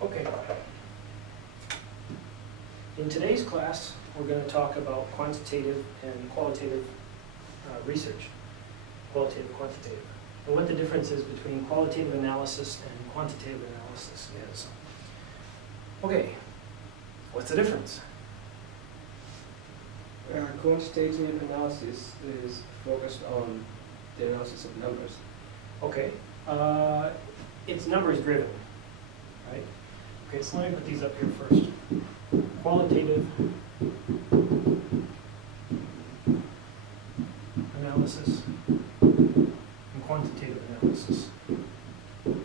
Okay. In today's class, we're going to talk about quantitative and qualitative research, qualitative, quantitative, and what the difference is between qualitative analysis and quantitative analysis is. Okay, what's the difference? Quantitative analysis is focused on the analysis of numbers. Okay, it's numbers driven, right? Okay, so let me put these up here first. Qualitative analysis and quantitative analysis. Okay.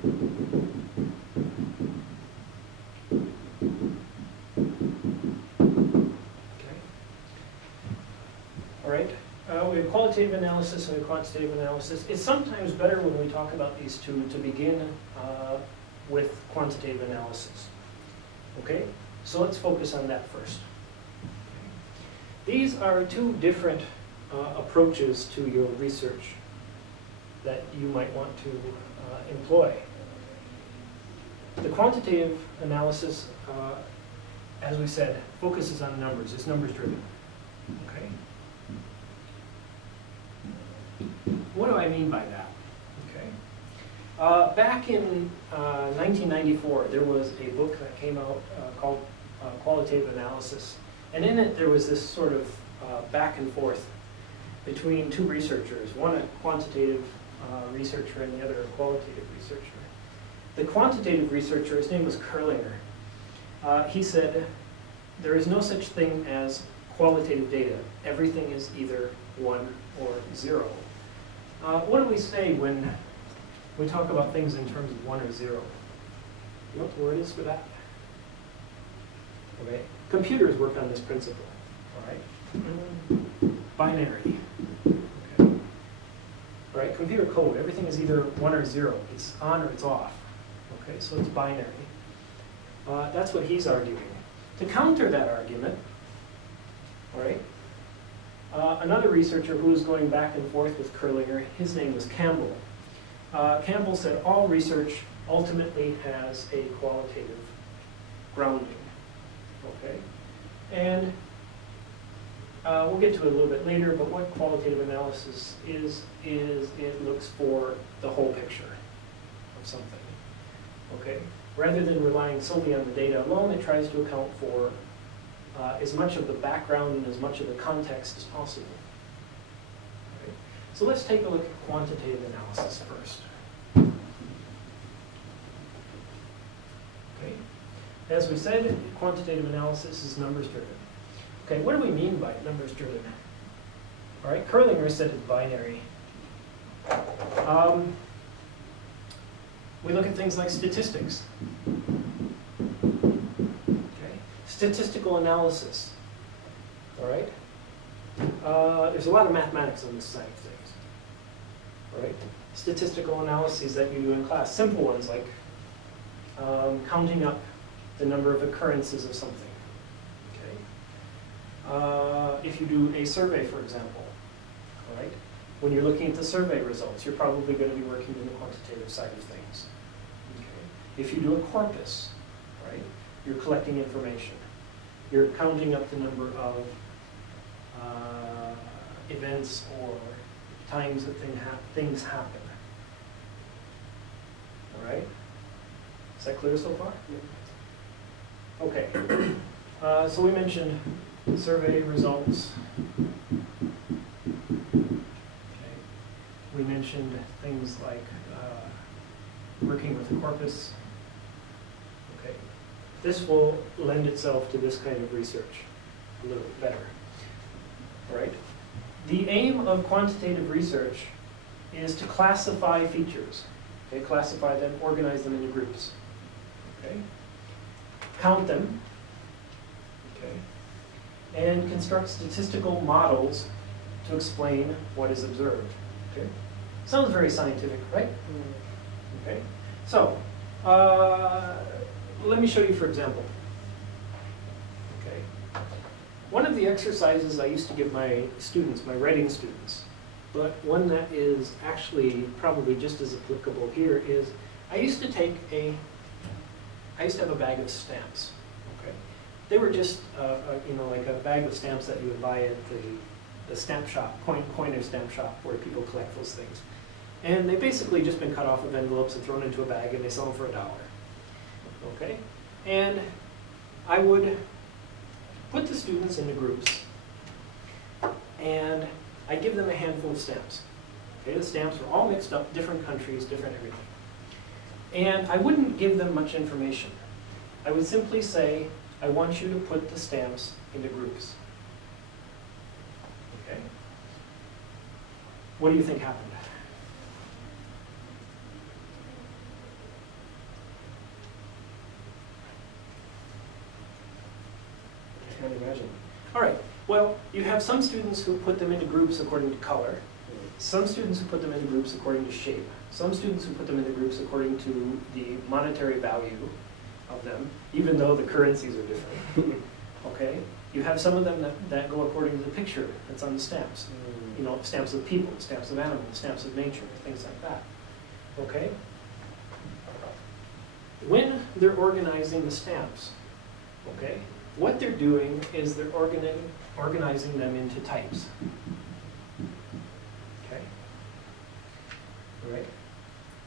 All right. We have qualitative analysis and we have quantitative analysis. It's sometimes better when we talk about these two to begin with quantitative analysis. Okay? So let's focus on that first. These are two different approaches to your research that you might want to employ. The quantitative analysis, as we said, focuses on numbers. It's numbers driven. Okay? What do I mean by that? Okay. Back in 1994, there was a book that came out called Qualitative Analysis. And in it, there was this sort of back and forth between two researchers, one a quantitative researcher and the other a qualitative researcher. The quantitative researcher, his name was Curlinger, he said, there is no such thing as qualitative data. Everything is either 1 or 0. What do we say when we talk about things in terms of 1 or 0? You know what the word is for that? Okay. Computers work on this principle, all right? Binary. Okay. All right, computer code, everything is either 1 or 0. It's on or it's off. Okay, so it's binary. That's what he's arguing. To counter that argument, all right, another researcher who was going back and forth with Curlinger, his name was Campbell. Campbell said all research ultimately has a qualitative grounding. Okay, and we'll get to it a little bit later, but what qualitative analysis is it looks for the whole picture of something. Okay, rather than relying solely on the data alone, it tries to account for as much of the background and as much of the context as possible. Okay. So let's take a look at quantitative analysis first. Okay. As we said, quantitative analysis is numbers driven. Okay, what do we mean by numbers driven? All right, Curlinger said it's binary. We look at things like statistics. Okay, statistical analysis. All right, there's a lot of mathematics on this side of things. All right, statistical analyses that you do in class, simple ones like counting up the number of occurrences of something. Okay. If you do a survey, for example, all right, when you're looking at the survey results, you're probably going to be working in the quantitative side of things. Okay. If you do a corpus, right, you're collecting information. You're counting up the number of events or times that things happen. All right. Is that clear so far? Yeah. Okay. So we mentioned survey results. Okay. We mentioned things like working with a corpus. Okay. This will lend itself to this kind of research a little bit better. All right. The aim of quantitative research is to classify features. Okay, classify them, organize them into groups. Okay. Count them. Okay. And construct statistical models to explain what is observed. Okay. Sounds very scientific, right? Okay. So, let me show you for example. Okay. One of the exercises I used to give my students, my writing students, but one that is actually probably just as applicable here is I used to take a I used to have a bag of stamps. Okay, they were just you know, like a bag of stamps that you would buy at the stamp shop, coiner stamp shop, where people collect those things. And they basically just been cut off of envelopes and thrown into a bag, and they sell them for $1. Okay, and I would put the students into groups, and I give them a handful of stamps. Okay, the stamps were all mixed up, different countries, different everything. And I wouldn't give them much information. I would simply say, I want you to put the stamps into groups. Okay? What do you think happened? I can't imagine. All right, well, you have some students who put them into groups according to color, some students who put them into groups according to shape, some students who put them into groups according to the monetary value of them, even though the currencies are different. Okay? You have some of them that go according to the picture that's on the stamps. You know, stamps of people, stamps of animals, stamps of nature, things like that. Okay? When they're organizing the stamps, okay, what they're doing is they're organizing them into types. Okay? All right?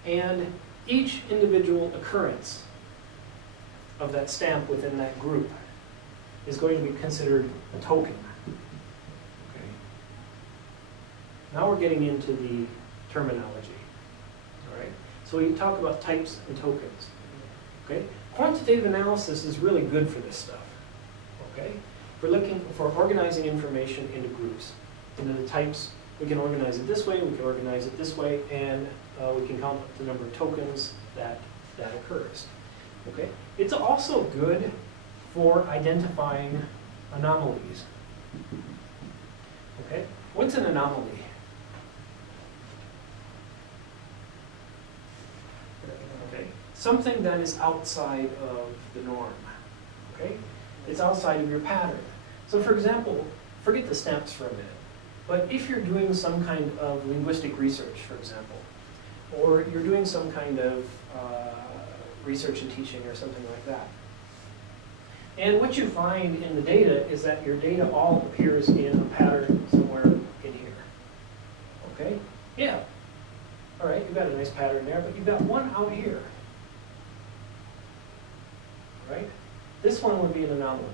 And each individual occurrence of that stamp within that group is going to be considered a token. Okay? Now we're getting into the terminology. All right? So we talk about types and tokens. Okay? Quantitative analysis is really good for this stuff. Okay? We're looking for organizing information into groups. Into the types, we can organize it this way, we can organize it this way, and we can count the number of tokens that occurs. Okay? It's also good for identifying anomalies. Okay? What's an anomaly? Okay? Something that is outside of the norm. Okay? It's outside of your pattern. So for example, forget the stamps for a minute, but if you're doing some kind of linguistic research, for example, or you're doing some kind of research and teaching or something like that, and what you find in the data is that your data all appears in a pattern somewhere in here. Okay? Yeah. All right, you've got a nice pattern there, but you've got one out here. Right? This one would be an anomaly.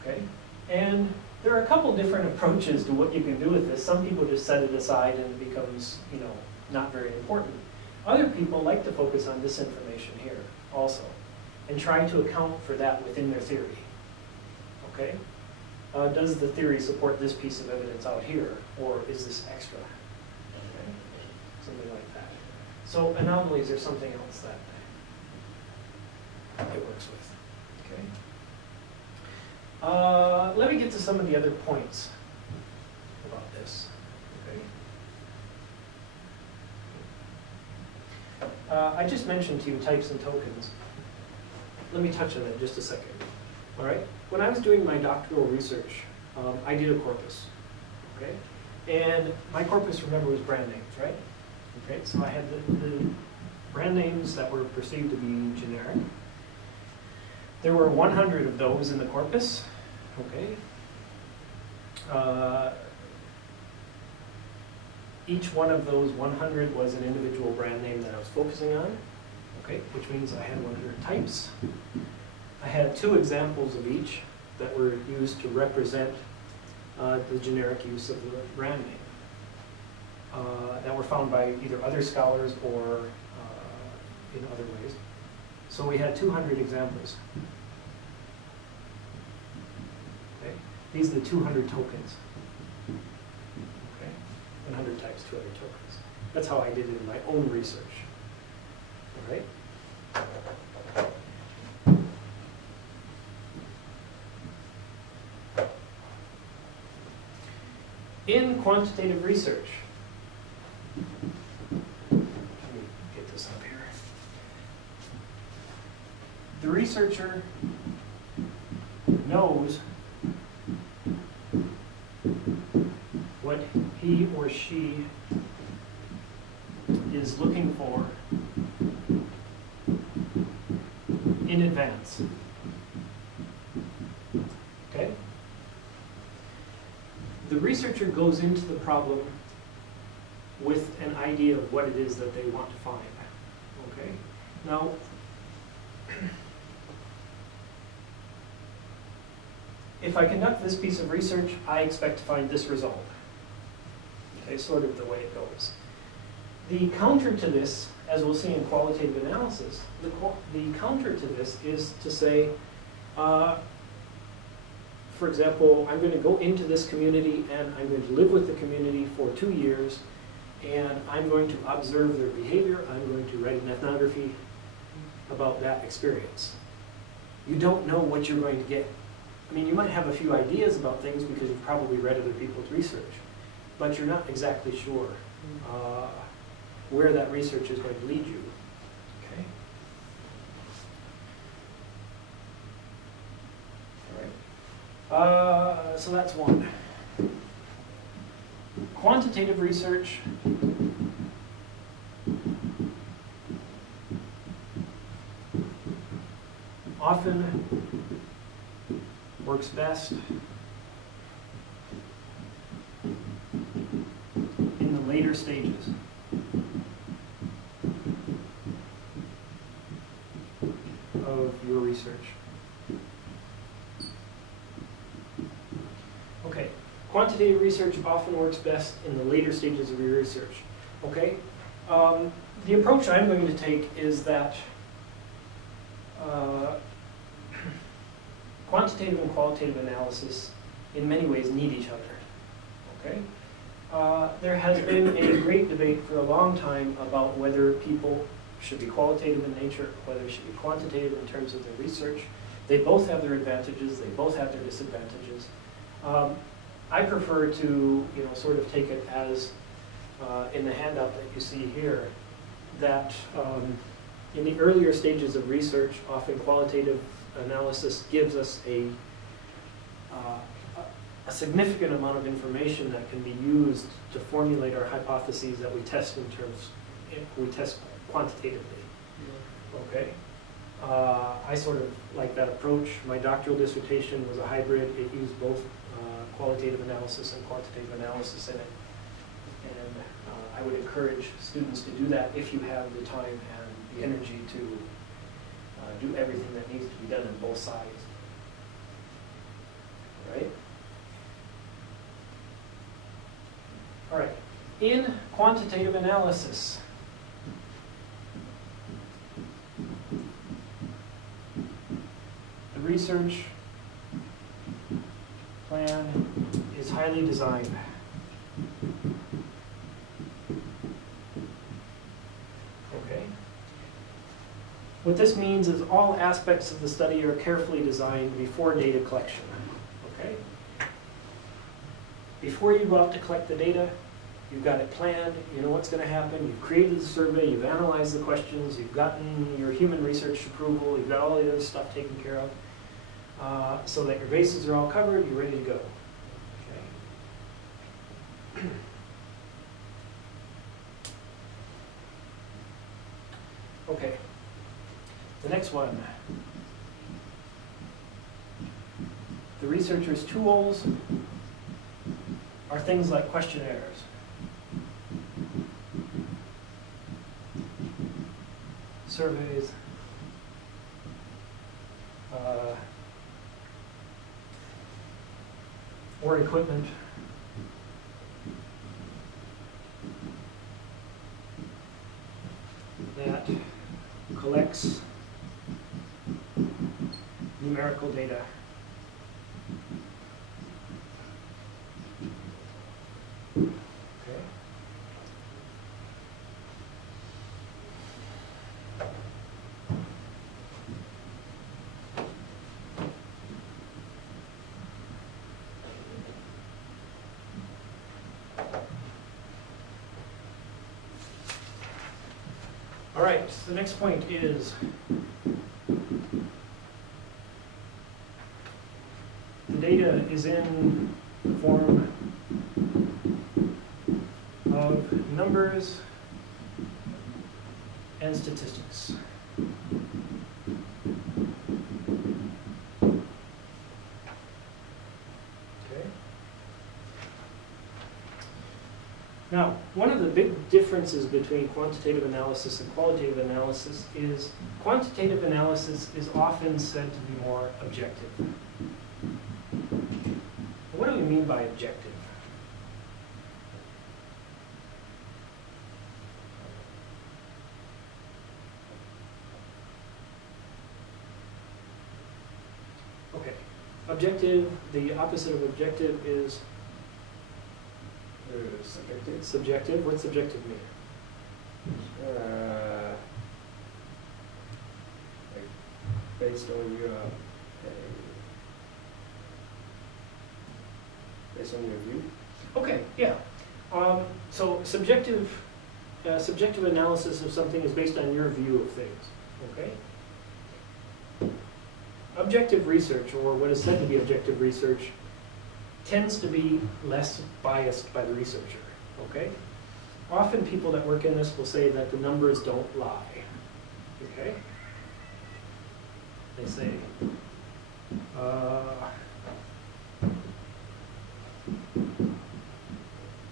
Okay? And there are a couple different approaches to what you can do with this. Some people just set it aside and it becomes, you know, not very important. Other people like to focus on this information here also and try to account for that within their theory. Okay? Does the theory support this piece of evidence out here, or is this extra? Okay? Something like that. So anomalies are something else that it works with. Okay? Let me get to some of the other points about this. Okay? I just mentioned to you types and tokens. Let me touch on that just a second. All right? When I was doing my doctoral research, I did a corpus. Okay? And my corpus, remember, was brand names, right? Okay? So I had the brand names that were perceived to be generic. There were 100 of those in the corpus. Okay? Each one of those 100 was an individual brand name that I was focusing on. Okay, which means I had 100 types. I had 2 examples of each that were used to represent the generic use of the brand name that were found by either other scholars or in other ways. So we had 200 examples. Okay, these are the 200 tokens. Okay, 100 types, 200 tokens. That's how I did it in my own research. All right. In quantitative research, let me get this up here. The researcher knows what he or she is looking for in advance. Okay? The researcher goes into the problem with an idea of what it is that they want to find. Okay? Now, if I conduct this piece of research, I expect to find this result. Okay, sort of the way it goes. The counter to this, as we'll see in qualitative analysis, the counter to this is to say, for example, I'm going to go into this community and I'm going to live with the community for 2 years, and I'm going to observe their behavior. I'm going to write an ethnography about that experience. You don't know what you're going to get. I mean, you might have a few ideas about things because you've probably read other people's research, but you're not exactly sure where that research is going to lead you. Okay? All right. So that's one. Quantitative research often works best in the later stages. Of your research. Okay, quantitative research often works best in the later stages of your research. Okay, the approach I'm going to take is that quantitative and qualitative analysis in many ways need each other. Okay, there has been a great debate for a long time about whether people should be qualitative in nature, whether it should be quantitative in terms of their research. They both have their advantages, they both have their disadvantages. I prefer to, sort of take it as in the handout that you see here, that in the earlier stages of research, often qualitative analysis gives us a significant amount of information that can be used to formulate our hypotheses that we test quantitatively. Okay, I sort of like that approach. My doctoral dissertation was a hybrid. It used both qualitative analysis and quantitative analysis in it, and I would encourage students to do that if you have the time and the energy to do everything that needs to be done on both sides. Right? All right. In quantitative analysis, the research plan is highly designed. Okay. What this means is all aspects of the study are carefully designed before data collection. Okay? Before you go out to collect the data, you've got it planned, you know what's going to happen, you've created the survey, you've analyzed the questions, you've gotten your human research approval, you've got all the other stuff taken care of, so that your bases are all covered, you're ready to go. Okay. Okay. The next one. The researcher's tools are things like questionnaires. Surveys, or equipment. That collects numerical data. All right, so the next point is the data is in the form of numbers and statistics. differences between quantitative analysis and qualitative analysis is quantitative analysis is often said to be more objective. What do we mean by objective? Okay, objective, the opposite of objective is subjective. subjective. What's subjective mean? Like based on your view. Okay, yeah. So subjective analysis of something is based on your view of things. Okay. Objective research, or what is said to be objective research, tends to be less biased by the researcher. Okay. Often people that work in this will say that the numbers don't lie. Okay. They say,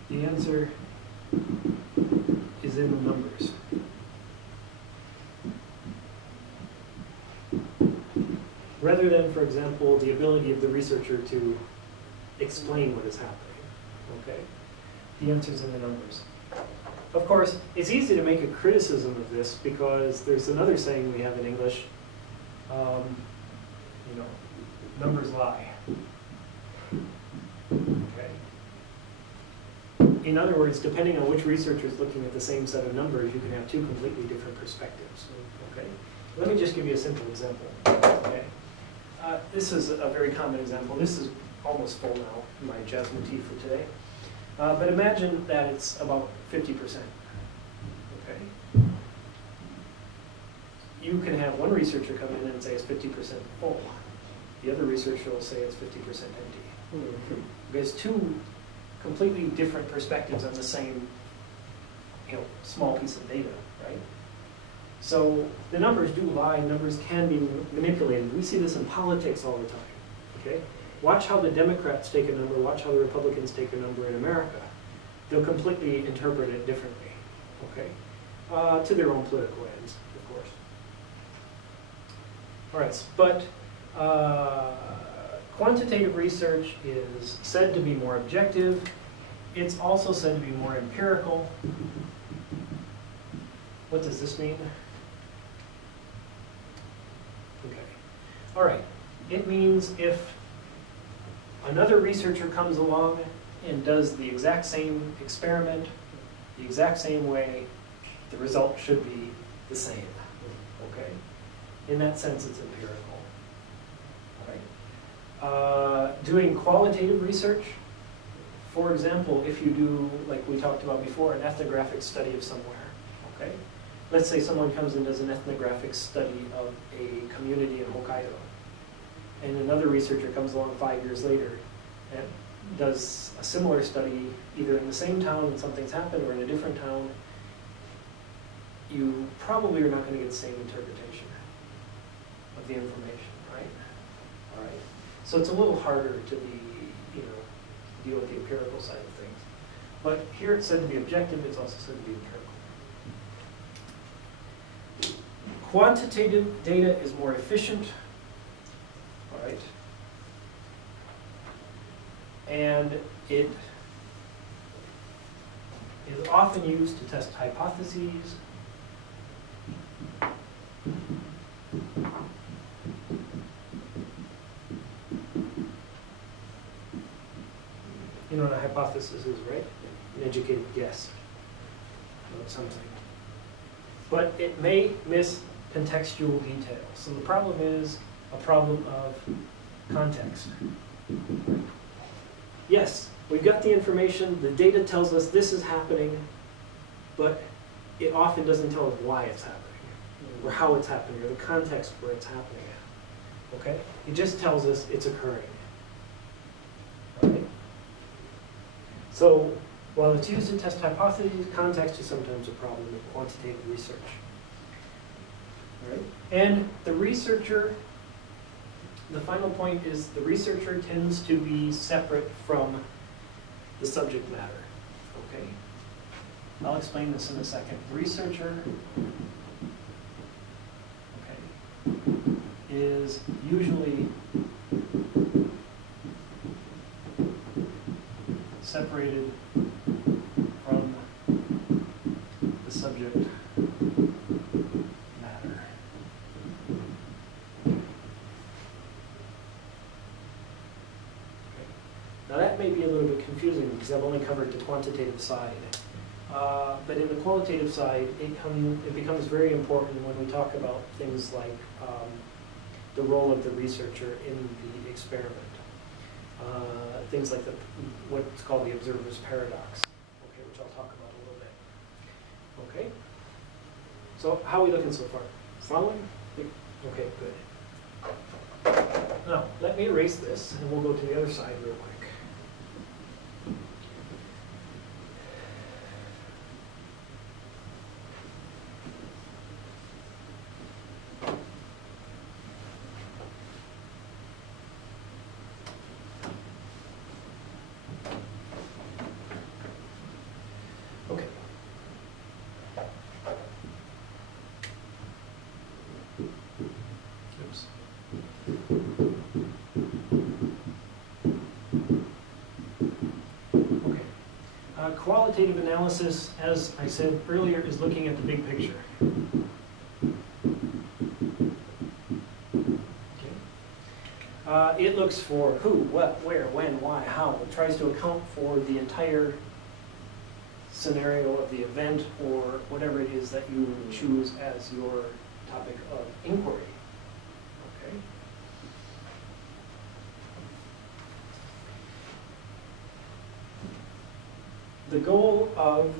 the answer is in the numbers. Rather than, for example, the ability of the researcher to explain what is happening. Okay? The answer is in the numbers. Of course, it's easy to make a criticism of this because there's another saying we have in English, numbers lie. Okay? In other words, depending on which researcher is looking at the same set of numbers, you can have two completely different perspectives. Okay? Let me just give you a simple example. Okay? This is a very common example. This is almost full now, my jasmine tea for today. But imagine that it's about 50%. Okay? You can have one researcher come in and say it's 50% full. The other researcher will say it's 50% empty. There's two completely different perspectives on the same small piece of data, right? So the numbers do lie, numbers can be manipulated. We see this in politics all the time, okay? Watch how the Democrats take a number, watch how the Republicans take a number in America. They'll completely interpret it differently, okay? To their own political ends, of course. All right, but quantitative research is said to be more objective. It's also said to be more empirical. What does this mean? Okay. All right. It means if another researcher comes along and does the exact same experiment, the exact same way, the result should be the same. Okay? In that sense, it's empirical. All right? Doing qualitative research, for example, if you do, like we talked about before, an ethnographic study of somewhere, okay? Let's say someone comes and does an ethnographic study of a community in Hokkaido, and another researcher comes along 5 years later and does a similar study either in the same town and something's happened or in a different town, you probably are not going to get the same interpretation of the information, right? All right. So it's a little harder to be, deal with the empirical side of things. But here it's said to be objective, it's also said to be empirical. Quantitative data is more efficient, all right? And it is often used to test hypotheses. You know what a hypothesis is, right? An educated guess about something. But it may miss contextual details. So the problem is a problem of context. Yes, we've got the information, the data tells us this is happening, but it often doesn't tell us why it's happening, or how it's happening, or the context where it's happening at. Okay? It just tells us it's occurring. Right? So, while it's used to test hypotheses, context is sometimes a problem in quantitative research. All right? And the researcher, the final point is the researcher tends to be separate from the subject matter. Okay? I'll explain this in a second. Researcher, okay, is usually separated from the subject matter. Now that may be a little bit confusing because I've only covered the quantitative side. But in the qualitative side, it becomes very important when we talk about things like the role of the researcher in the experiment. Things like what's called the observer's paradox, okay, which I'll talk about a little bit. Okay? So how are we looking so far? Following? Okay, good. Now, let me erase this, and we'll go to the other side real quick. Okay. Oops. Okay. Qualitative analysis, as I said earlier, is looking at the big picture. Okay. It looks for who, what, where, when, why, how. It tries to account for the entire scenario of the event or whatever it is that you choose as your topic of inquiry. Okay. The goal of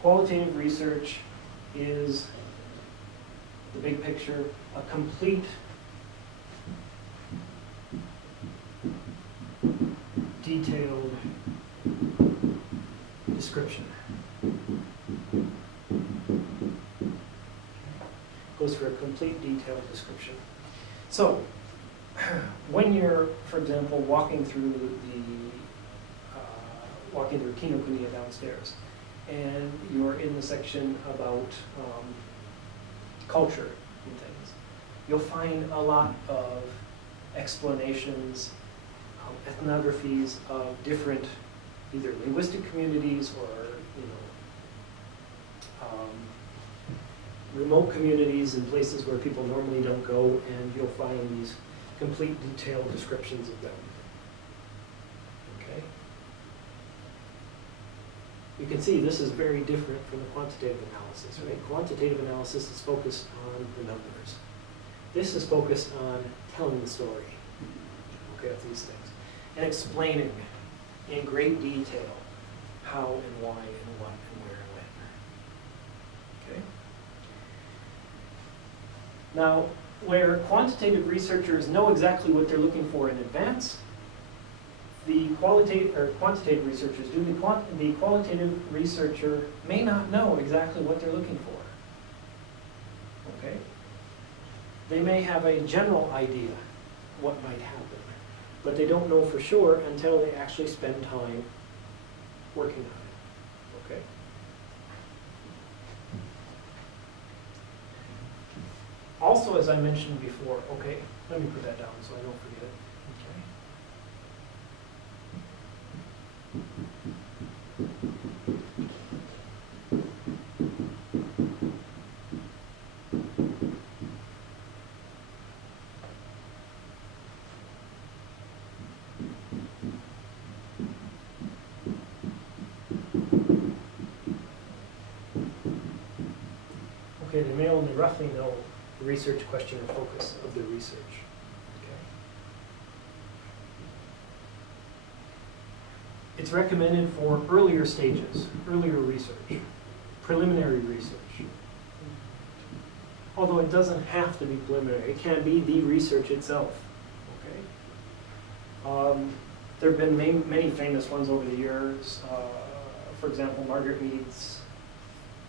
qualitative research is the big picture, a complete detailed description. Goes for a complete detailed description. So, when you're, for example, walking through Kinokuniya downstairs, and you're in the section about culture and things, you'll find a lot of explanations, ethnographies of different either linguistic communities or remote communities and places where people normally don't go, and you'll find these complete detailed descriptions of them. Okay? You can see this is very different from the quantitative analysis, right? Quantitative analysis is focused on the numbers. This is focused on telling the story, okay, of these things, and explaining in great detail how and why and what and where and when. Okay? Now, where quantitative researchers know exactly what they're looking for in advance, the quantitative researchers do. The qualitative researcher may not know exactly what they're looking for. Okay? They may have a general idea what might happen, but they don't know for sure until they actually spend time working on it. Okay? Also, as I mentioned before, okay, let me put that down so I don't forget it. Okay, they may only roughly know the research question or focus of the research. Okay. It's recommended for earlier stages, earlier research, preliminary research. Although it doesn't have to be preliminary, it can be the research itself. Okay. There have been many famous ones over the years. For example, Margaret Mead's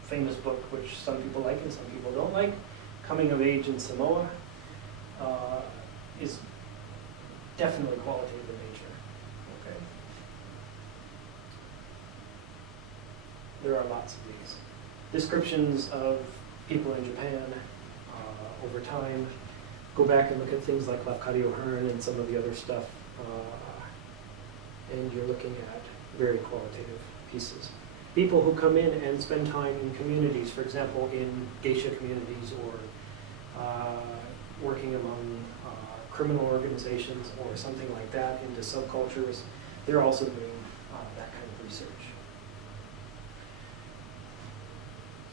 famous book, which some people like and some people don't like, Coming of Age in Samoa, is definitely qualitative in nature. Okay. There are lots of these. Descriptions of people in Japan over time. Go back and look at things like Lafcadio Hearn and some of the other stuff, and you're looking at very qualitative pieces. People who come in and spend time in communities, for example, in geisha communities or working among criminal organizations or something like that into subcultures, they're also doing that kind of research.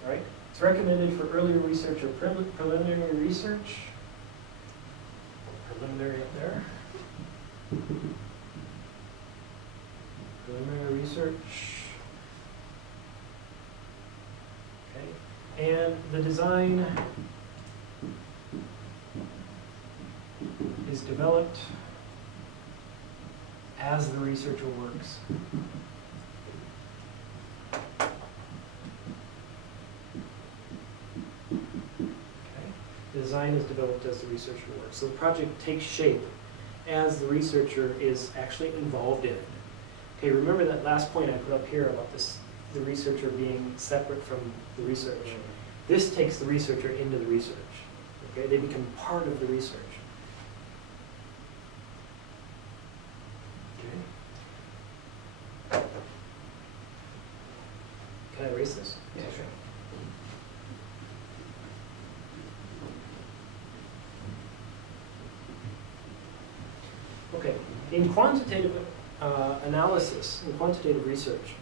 All right? It's recommended for earlier research or preliminary research. Preliminary up there. Preliminary research. Okay. And the design is developed as the researcher works. The design is developed as the researcher works. So the project takes shape as the researcher is actually involved in it. Okay, remember that last point I put up here about this, the researcher being separate from the research. This takes the researcher into the research. Okay, they become part of the research. Okay. Can I erase this? Yeah, sure. Okay, in quantitative analysis, in quantitative research,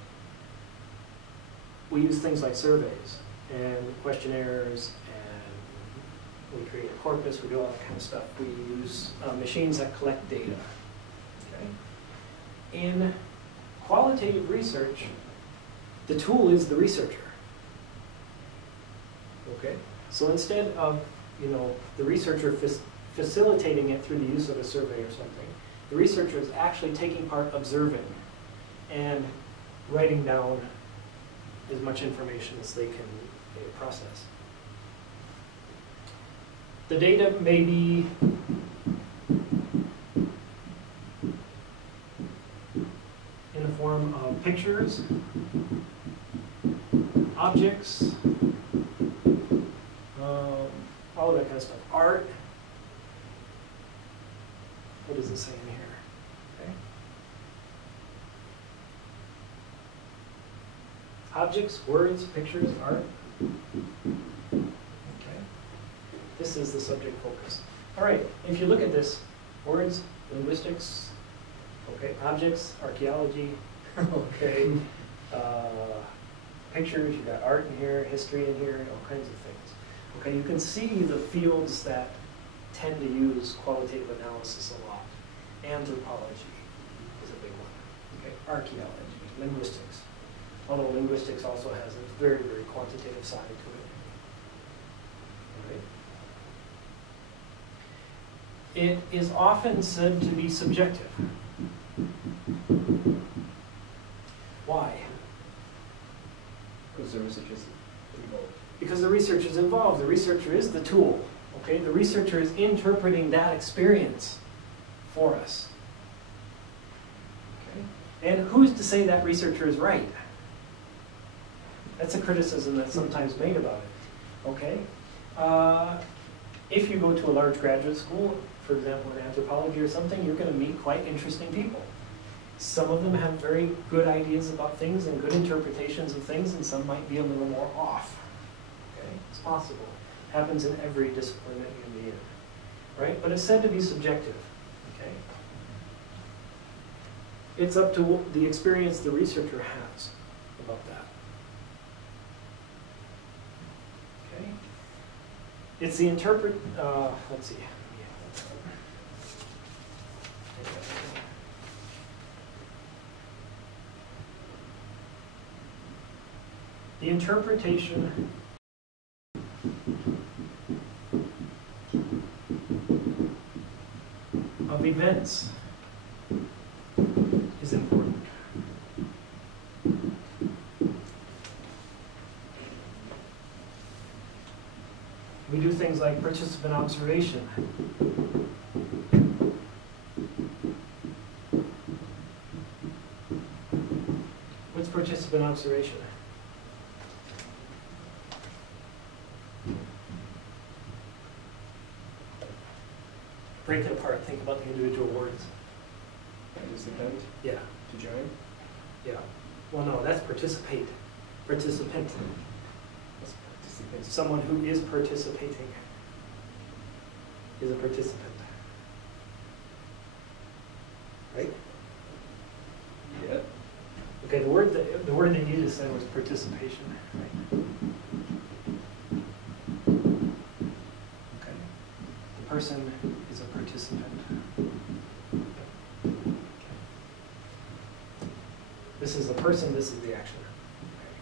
we use things like surveys and questionnaires, and we create a corpus, we do all that kind of stuff. We use machines that collect data. Okay? In qualitative research, the tool is the researcher. Okay? So instead of, the researcher facilitating it through the use of a survey or something, the researcher is actually taking part observing and writing down as much information as they can process. The data may be in the form of pictures, objects, all of that kind of stuff, art. What does it say in here? Okay. Objects, words, pictures, art. Okay. This is the subject focus. All right, if you look at this, words, linguistics, okay, objects, archaeology, okay, pictures, you've got art in here, history in here, all kinds of things. Okay, you can see the fields that tend to use qualitative analysis a lot. Anthropology is a big one. Okay, archaeology, linguistics. Although linguistics also has a very, very quantitative side to it. It is often said to be subjective. Why? Because the research is involved. Because the research is involved. The researcher is the tool. Okay, the researcher is interpreting that experience for us. Okay, and who's to say that researcher is right? That's a criticism that's sometimes made about it. Okay, if you go to a large graduate school, for example, in anthropology or something, you're going to meet quite interesting people. Some of them have very good ideas about things and good interpretations of things, and some might be a little more off. Okay, it's possible. Happens in every discipline that you be in, right? But it's said to be subjective. Okay, it's up to the experience the researcher has about that. Okay, it's the let's see. The interpretation of events is important. We do things like participant observation. What's participant observation? break it apart, think about the individual words. Participant, Yeah, to join. yeah. Well, no, that's participate. Participant. As participant. Someone who is participating is a participant. Right? Yeah. Okay, the word that you just said was participation. Right? Okay. The person is a participant. Okay. This is the person, this is the action. Okay.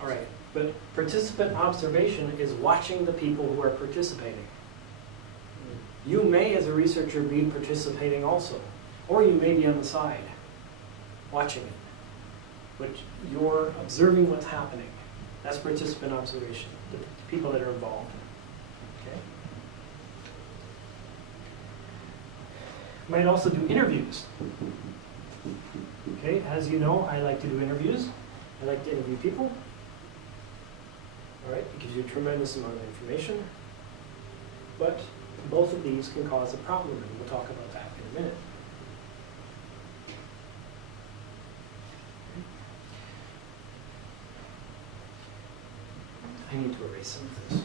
All right, but participant observation is watching the people who are participating. You may, as a researcher, be participating also, or you may be on the side, watching it. But you're observing what's happening. That's participant observation, the people that are involved. Okay? Might also do interviews. Okay, as you know, I like to do interviews. I like to interview people. All right, it gives you a tremendous amount of information. But both of these can cause a problem, and we'll talk about that in a minute. I need to erase some of this.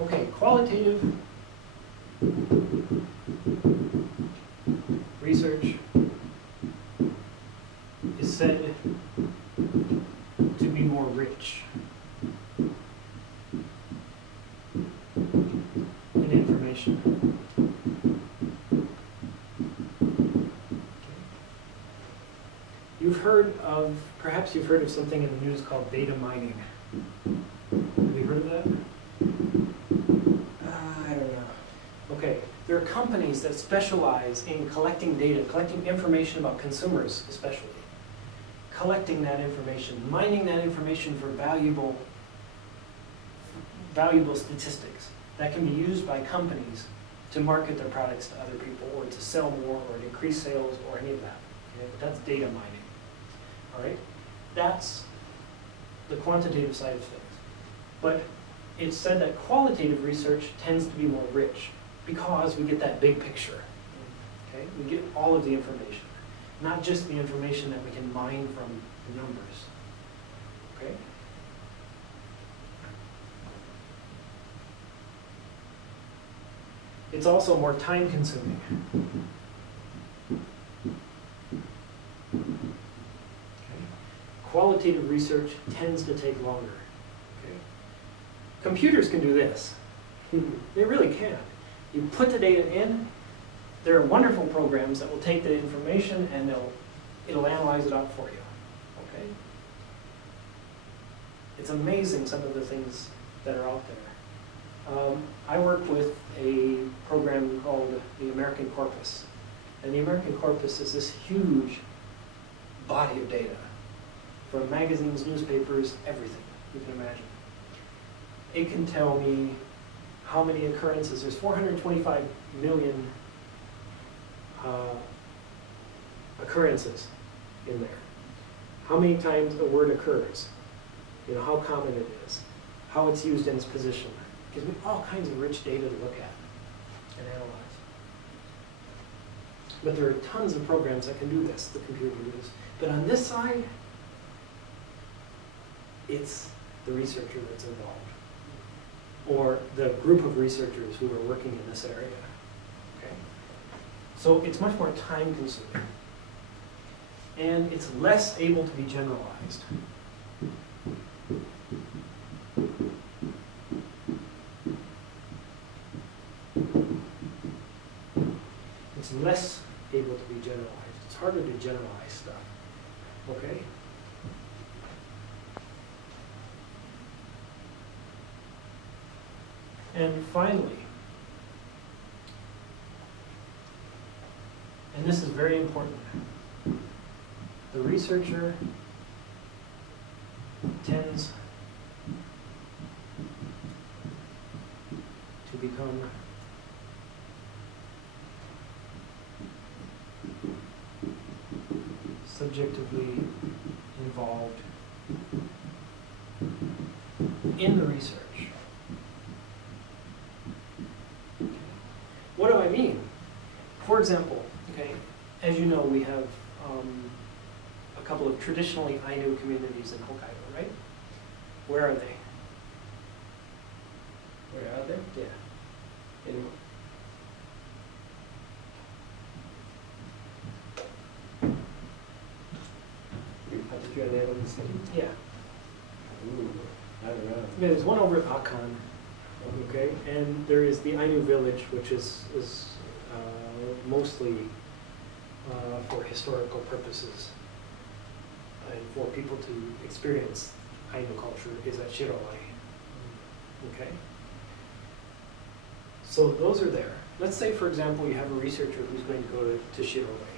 Okay, qualitative research is said to be more rich in information. Perhaps you've heard of something in the news called data mining. Have you heard of that? I don't know. Okay, there are companies that specialize in collecting data, collecting information about consumers especially. Collecting that information, mining that information for valuable statistics that can be used by companies to market their products to other people or to sell more or to increase sales or any of that. Okay? That's data mining. All right? That's the quantitative side of things. But it's said that qualitative research tends to be more rich because we get that big picture. Okay? We get all of the information, not just the information that we can mine from the numbers. Okay? It's also more time consuming. Okay? Qualitative research tends to take longer. Okay? Computers can do this. They really can. You put the data in, there are wonderful programs that will take the information and it'll analyze it up for you. Okay? It's amazing some of the things that are out there. I work with a program called the American Corpus. And the American Corpus is this huge body of data from magazines, newspapers, everything you can imagine. It can tell me how many occurrences. There's 425 million occurrences in there. How many times a word occurs, how common it is, how it's used in its position. It gives me all kinds of rich data to look at and analyze. But there are tons of programs that can do this, the computer can do this. But on this side, it's the researcher that's involved, or the group of researchers who are working in this area. Okay? So it's much more time consuming. And it's less able to be generalized. It's less able to be generalized. It's harder to generalize stuff. Okay? And finally, and this is very important, the researcher tends to become subjectively involved in the research. Okay. What do I mean? For example, okay, as you know, we have a couple of traditionally Ainu communities in Hokkaido, right? Where are they? Where are they? Yeah. In particular name of the city? Yeah. Ooh, I don't know. Yeah, there's one over at Akan, okay, and there is the Ainu village, which is mostly for historical purposes and for people to experience Ainu culture is at Shiroi. Okay? So those are there. Let's say, for example, you have a researcher who's going to go to Shiroi.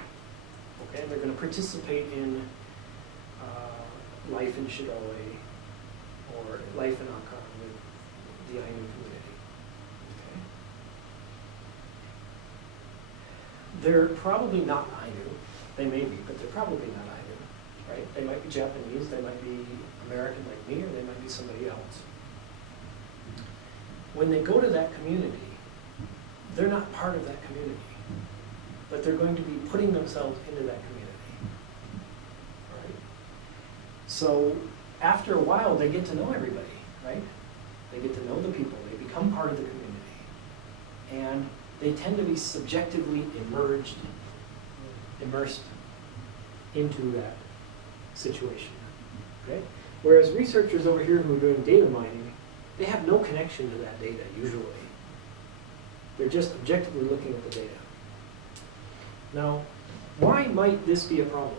Okay, they're going to participate in life in Shiroi or life in Akan with the Ainu community. Okay? They're probably not Ainu. They may be, but they're probably not Ainu. Right? They might be Japanese, they might be American like me, or they might be somebody else. When they go to that community, they're not part of that community, but they're going to be putting themselves into that community. Right? So after a while, they get to know everybody, right? They get to know the people, they become part of the community, and they tend to be subjectively immersed into that situation, okay? Whereas researchers over here who are doing data mining, they have no connection to that data, usually. They're just objectively looking at the data. Now, why might this be a problem?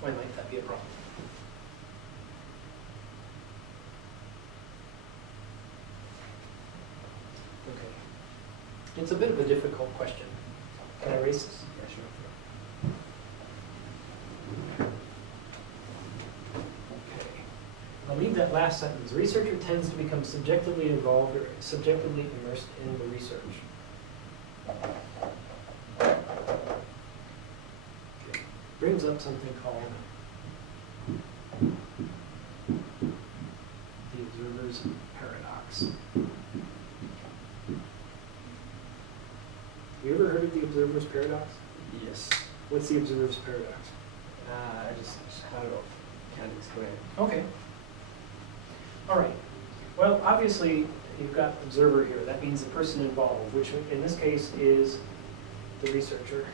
Why might that be a problem? Okay. It's a bit of a difficult question. Can I erase this? Yeah, sure. Okay. I'll leave that last sentence. Researcher tends to become subjectively involved or subjectively immersed in the research. Okay. Brings up something called the observer's paradox. You ever heard of the observer's paradox? Yes. What's the observer's paradox? I just kind of can't explain. Okay. All right. Well, obviously, you've got observer here. That means the person involved, which in this case is the researcher.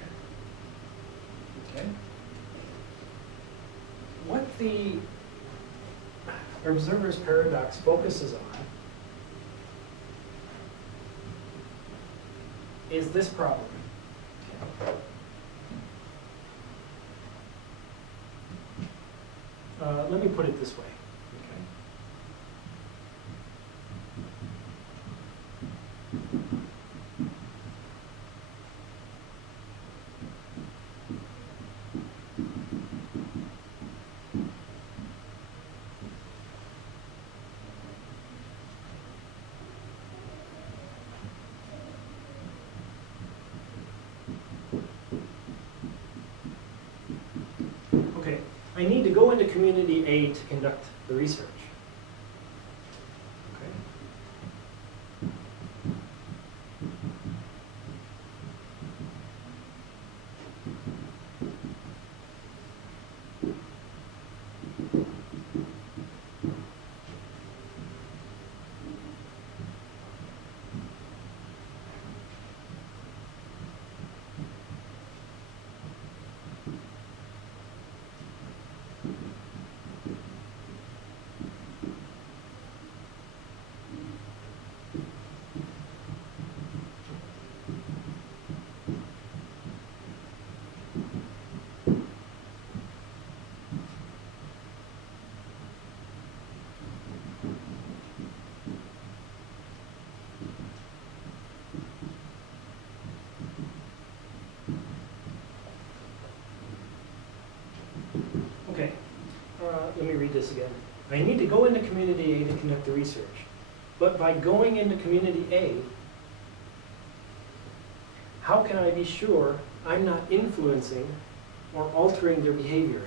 Okay. What the observer's paradox focuses on is this problem. Let me put it this way. Okay. Okay, I need to go into community A to conduct the research. Okay. Okay, let me read this again. I need to go into community A to conduct the research. But by going into community A, how can I be sure I'm not influencing or altering their behavior?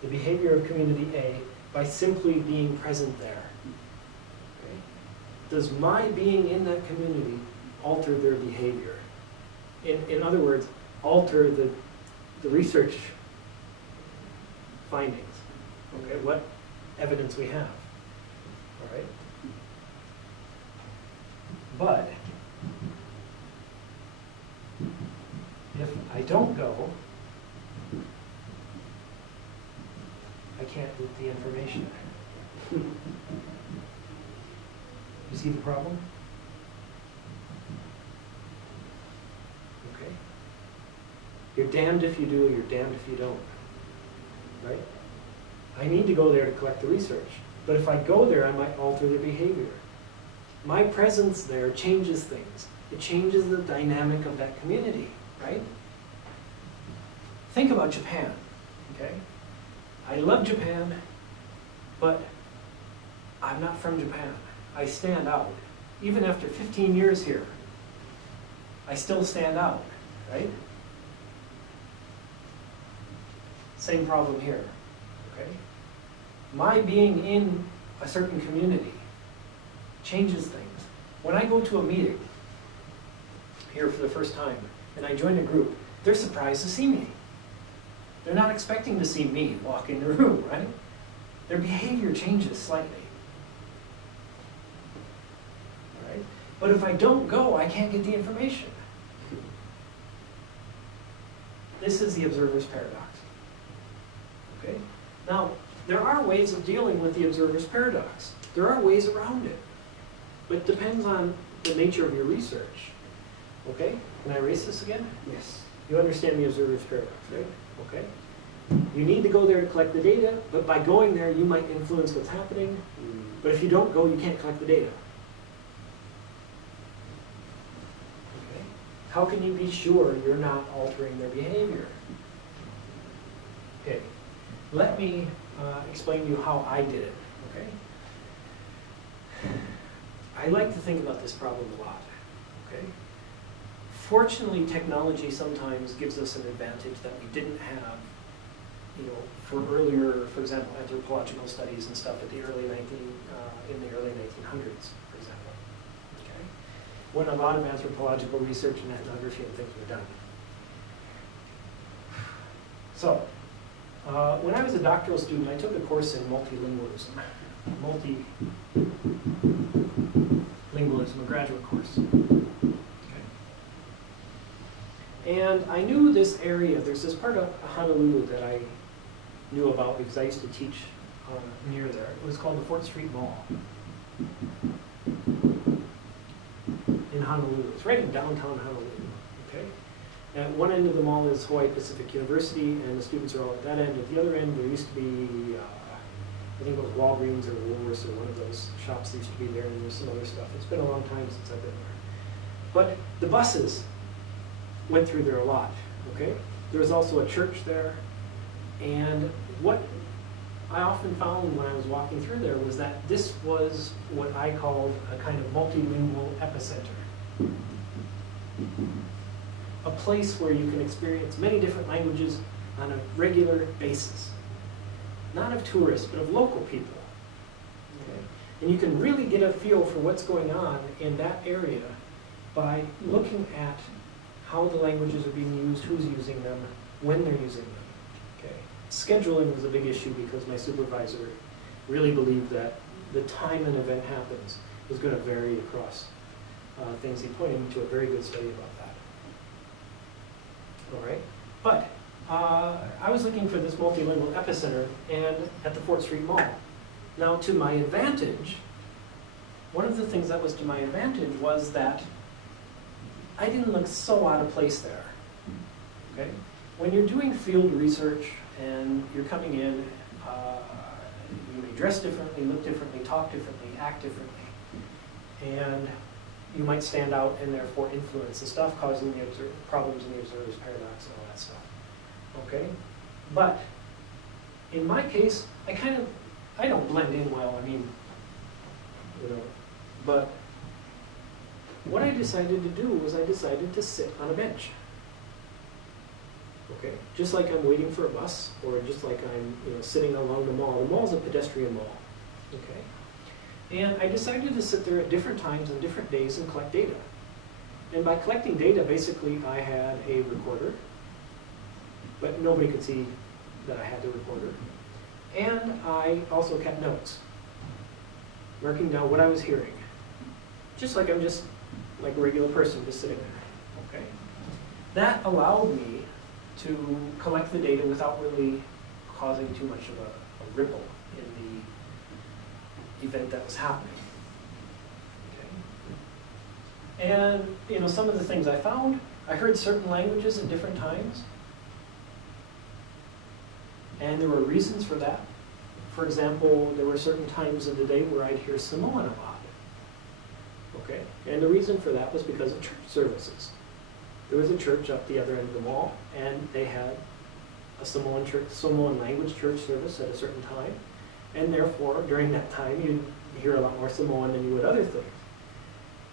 The behavior of community A by simply being present there. Okay? Does my being in that community alter their behavior? In other words, alter the research findings. Okay, what evidence we have. All right? But if I don't go, I can't get the information. You see the problem? Okay. You're damned if you do, you're damned if you don't. Right? I need to go there to collect the research. But if I go there, I might alter their behavior. My presence there changes things. It changes the dynamic of that community, right? Think about Japan, okay? I love Japan, but I'm not from Japan. I stand out. Even after 15 years here, I still stand out, right? Same problem here, okay? My being in a certain community changes things. When I go to a meeting here for the first time and I join a group, they're surprised to see me. They're not expecting to see me walk in the room, right? Their behavior changes slightly. All right? But if I don't go, I can't get the information. This is the observer's paradox. Okay? Now, there are ways of dealing with the observer's paradox. There are ways around it. But it depends on the nature of your research. Okay? Can I erase this again? Yes. You understand the observer's paradox, right? Okay? You need to go there to collect the data, but by going there, you might influence what's happening. But if you don't go, you can't collect the data. Okay? How can you be sure you're not altering their behavior? Okay. Let me explain to you how I did it. Okay? I like to think about this problem a lot. Okay? Fortunately, technology sometimes gives us an advantage that we didn't have, you know, for earlier, for example, anthropological studies and stuff at the early in the early 1900s, for example. Okay? When a lot of anthropological research and ethnography and things were done. So, when I was a doctoral student, I took a course in multilingualism. Multilingualism, a graduate course. And I knew this area, there's this part of Honolulu that I knew about because I used to teach near there. It was called the Fort Street Mall in Honolulu. It's right in downtown Honolulu, okay? At one end of the mall is Hawaii Pacific University, and the students are all at that end. At the other end, there used to be, I think it was Walgreens or Woolworths or one of those shops that used to be there, and there's some other stuff. It's been a long time since I've been there. But the buses went through there a lot, okay? There was also a church there, and what I often found when I was walking through there was that this was what I called a kind of multilingual epicenter. A place where you can experience many different languages on a regular basis. Not of tourists, but of local people. Okay? And you can really get a feel for what's going on in that area by looking at how the languages are being used, who's using them, when they're using them. Okay. Scheduling was a big issue because my supervisor really believed that the time an event happens was going to vary across things. He pointed me to a very good study about that. All right, but I was looking for this multilingual epicenter and at the Fort Street Mall. Now, to my advantage, one of the things that was to my advantage was that I didn't look so out of place there. Okay, when you're doing field research and you're coming in, you may dress differently, look differently, talk differently, act differently, and you might stand out and therefore influence the stuff, causing the problems in the observer's paradox and all that stuff. Okay? But in my case, I kind of I don't blend in well, I mean, but what I decided to do was I decided to sit on a bench. Okay, just like I'm waiting for a bus, or just like I'm sitting along the mall. The mall's a pedestrian mall. Okay, and I decided to sit there at different times on different days and collect data. And by collecting data, basically I had a recorder, but nobody could see that I had the recorder. And I also kept notes, marking down what I was hearing. Just like I'm just like a regular person just sitting there. Okay, that allowed me to collect the data without really causing too much of a ripple in the event that was happening. Okay. And some of the things I found, I heard certain languages at different times, and there were reasons for that. For example, there were certain times of the day where I'd hear Samoan a lot. Okay, and the reason for that was because of church services. There was a church up the other end of the mall, and they had a Samoan language church service at a certain time, and therefore, during that time, you'd hear a lot more Samoan than you would other things.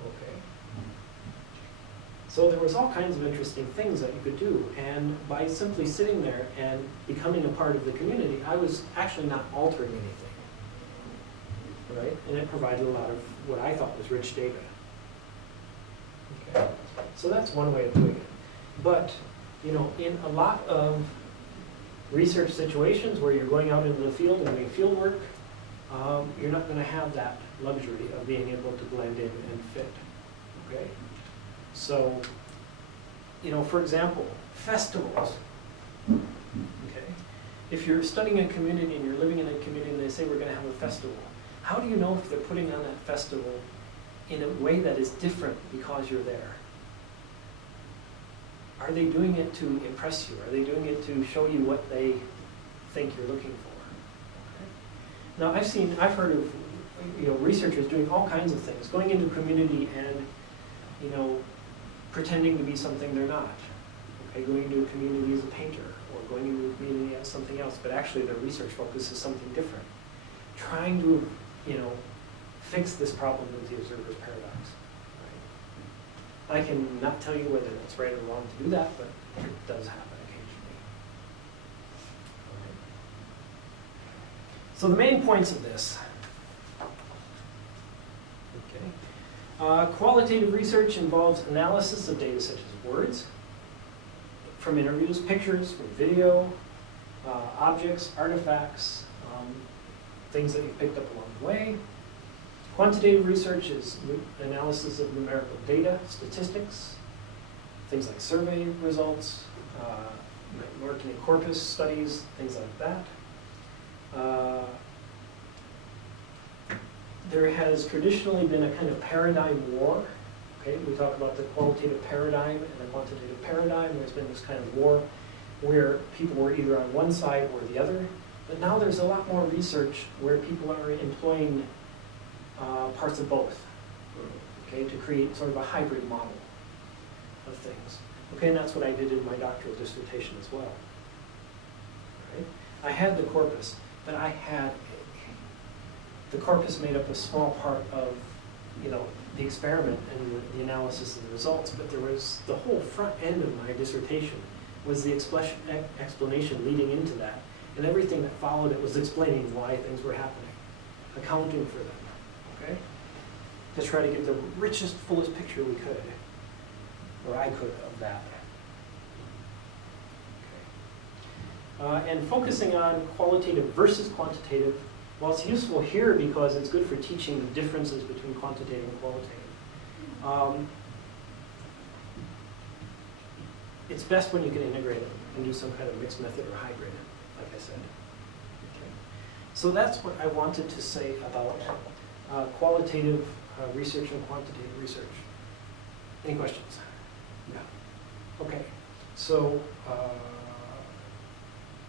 Okay. So there was all kinds of interesting things that you could do, and by simply sitting there and becoming a part of the community, I was actually not altering anything, right? And it provided a lot of what I thought was rich data. Okay. So that's one way of doing it. But, in a lot of research situations where you're going out into the field and doing field work, you're not going to have that luxury of being able to blend in and fit. Okay? So, for example, festivals. Okay? If you're studying a community and you're living in a community and they say we're going to have a festival, how do you know if they're putting on that festival in a way that is different because you're there? Are they doing it to impress you? Are they doing it to show you what they think you're looking for? Okay. Now I've heard of researchers doing all kinds of things, going into a community and pretending to be something they're not. Okay, going into a community as a painter, or going into a community as something else, but actually their research focus is something different. Trying to fix this problem with the observer's paradox. Right? I can not tell you whether it's right or wrong to do that, but it does happen occasionally. Right. So the main points of this. Okay. Qualitative research involves analysis of data such as words, from interviews, pictures, from video, objects, artifacts, things that you picked up along the way. Quantitative research is analysis of numerical data, statistics, things like survey results, marketing corpus studies, things like that. There has traditionally been a kind of paradigm war. Okay, we talk about the qualitative paradigm and the quantitative paradigm. There's been this kind of war where people were either on one side or the other. But now there's a lot more research where people are employing parts of both, okay, to create sort of a hybrid model of things. Okay, and that's what I did in my doctoral dissertation as well. Right? I had the corpus, but the corpus made up a small part of, the experiment and the analysis of the results, but there was the whole front end of my dissertation was the explanation leading into that, and everything that followed it was explaining why things were happening, accounting for them. Okay? To try to get the richest, fullest picture we could, or I could, of that. Okay. And focusing on qualitative versus quantitative, well, it's useful here because it's good for teaching the differences between quantitative and qualitative. It's best when you can integrate them and do some kind of mixed method or hybrid, like I said. Okay. So that's what I wanted to say about qualitative research and quantitative research. Any questions? Yeah. Okay. So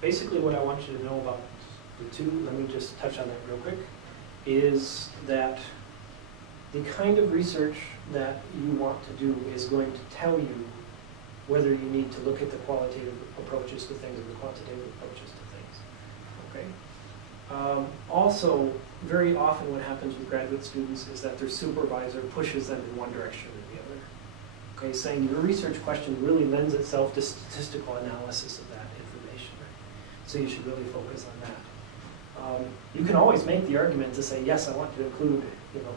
basically what I want you to know about the two, let me just touch on that real quick, is that the kind of research that you want to do is going to tell you whether you need to look at the qualitative approaches to things or the quantitative approaches to things. Okay? Also, very often what happens with graduate students is that their supervisor pushes them in one direction or the other. Okay, saying your research question really lends itself to statistical analysis of that information. So you should really focus on that. You can always make the argument to say, yes, I want to include, you know,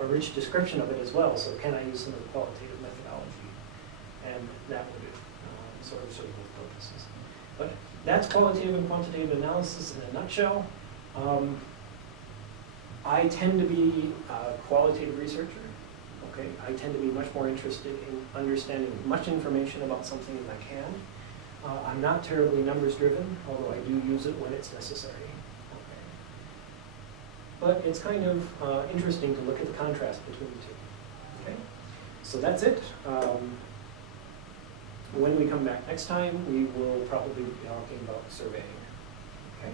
a rich description of it as well. So can I use some of the qualitative methodology? And that would sort of serve both purposes. But that's qualitative and quantitative analysis in a nutshell. I tend to be a qualitative researcher. Okay, I tend to be much more interested in understanding as much information about something as I can. I'm not terribly numbers driven, although I do use it when it's necessary. Okay. But it's kind of interesting to look at the contrast between the two. Okay, so that's it. When we come back next time, we will probably be talking about surveying. Okay.